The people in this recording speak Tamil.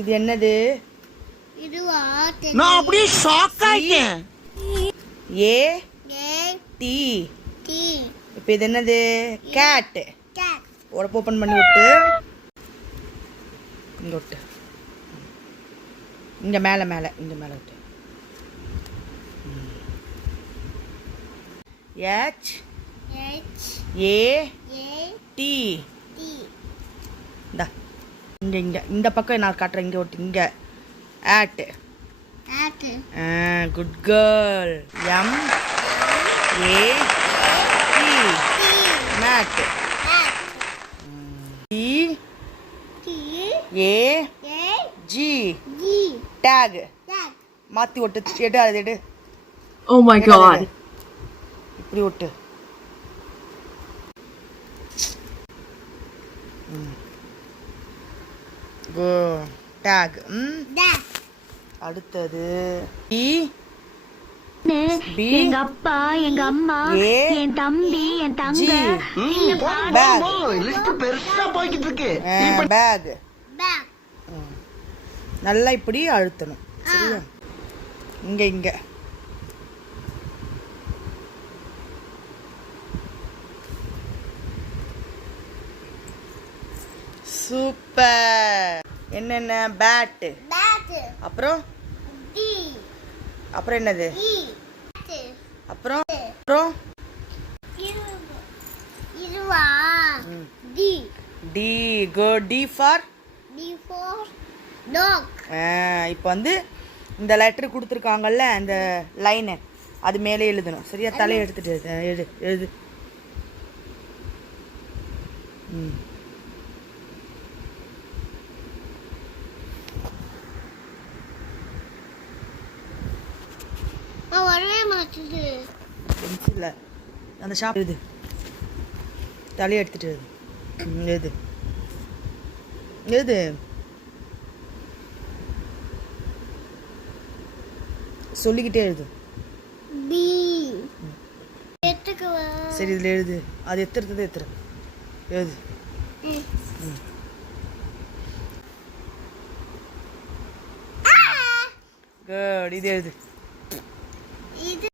இது என்னது? இதுவா? நான் அப்படியே ஷாக் ஆயிட்டேன். ஏ ஏ டி. டி. இப்போ இது என்னது? கேட். கேட். உடப்பு ஓப்பன் பண்ணி விட்டு இங்கே விட்டு இங்கே மேலே மேலே இங்கே மேலே விட்டு H H A A T. T. இந்தா இங்கே இங்கே இந்த பக்கம் நான் காட்டுறேன். இங்கே விட்டு இங்கே add. Add. Good girl. M A T. Mat. T T. A A G. G. Tag. Tag. மாற்றி விட்டு எடு அது எடு. Oh my god. இப்படி விட்டு டேக். Tag. அடுத்தது B B எங்க அப்பா எங்க அம்மா A என் தம்பி என் G. தங்க பேக். லிஸ்ட் பெருசா போய்கிட்டு இருக்கு. பேக். Bag. நல்லா இப்படி அழுத்தணும். சரியா? இங்க இங்க சூப்பர். என்னென்ன? பேட். Bat. அப்புறம் D. அப்புறம் என்னது? E. அப்புறம் அப்புறம் இதுவா? D. D. Go. D for D for dog. இப்போ வந்து இந்த லெட்டர் கொடுத்துருக்காங்கல்ல, அந்த லைனு அது மேலே எழுதணும். சரியா? தலையை எடுத்துட்டு எழுது எழுது. வரவே மாட்டுது. பென்சில்ல அந்த ஷாப் எழுது. தலையை எடுத்துட்டு எழுது. எழுது. சொல்லிக்கிட்டே எழுது. B. எத்துக்கு சரி, இதில் எழுது. அது எத்துறது எழுது. குட். இது எழுது.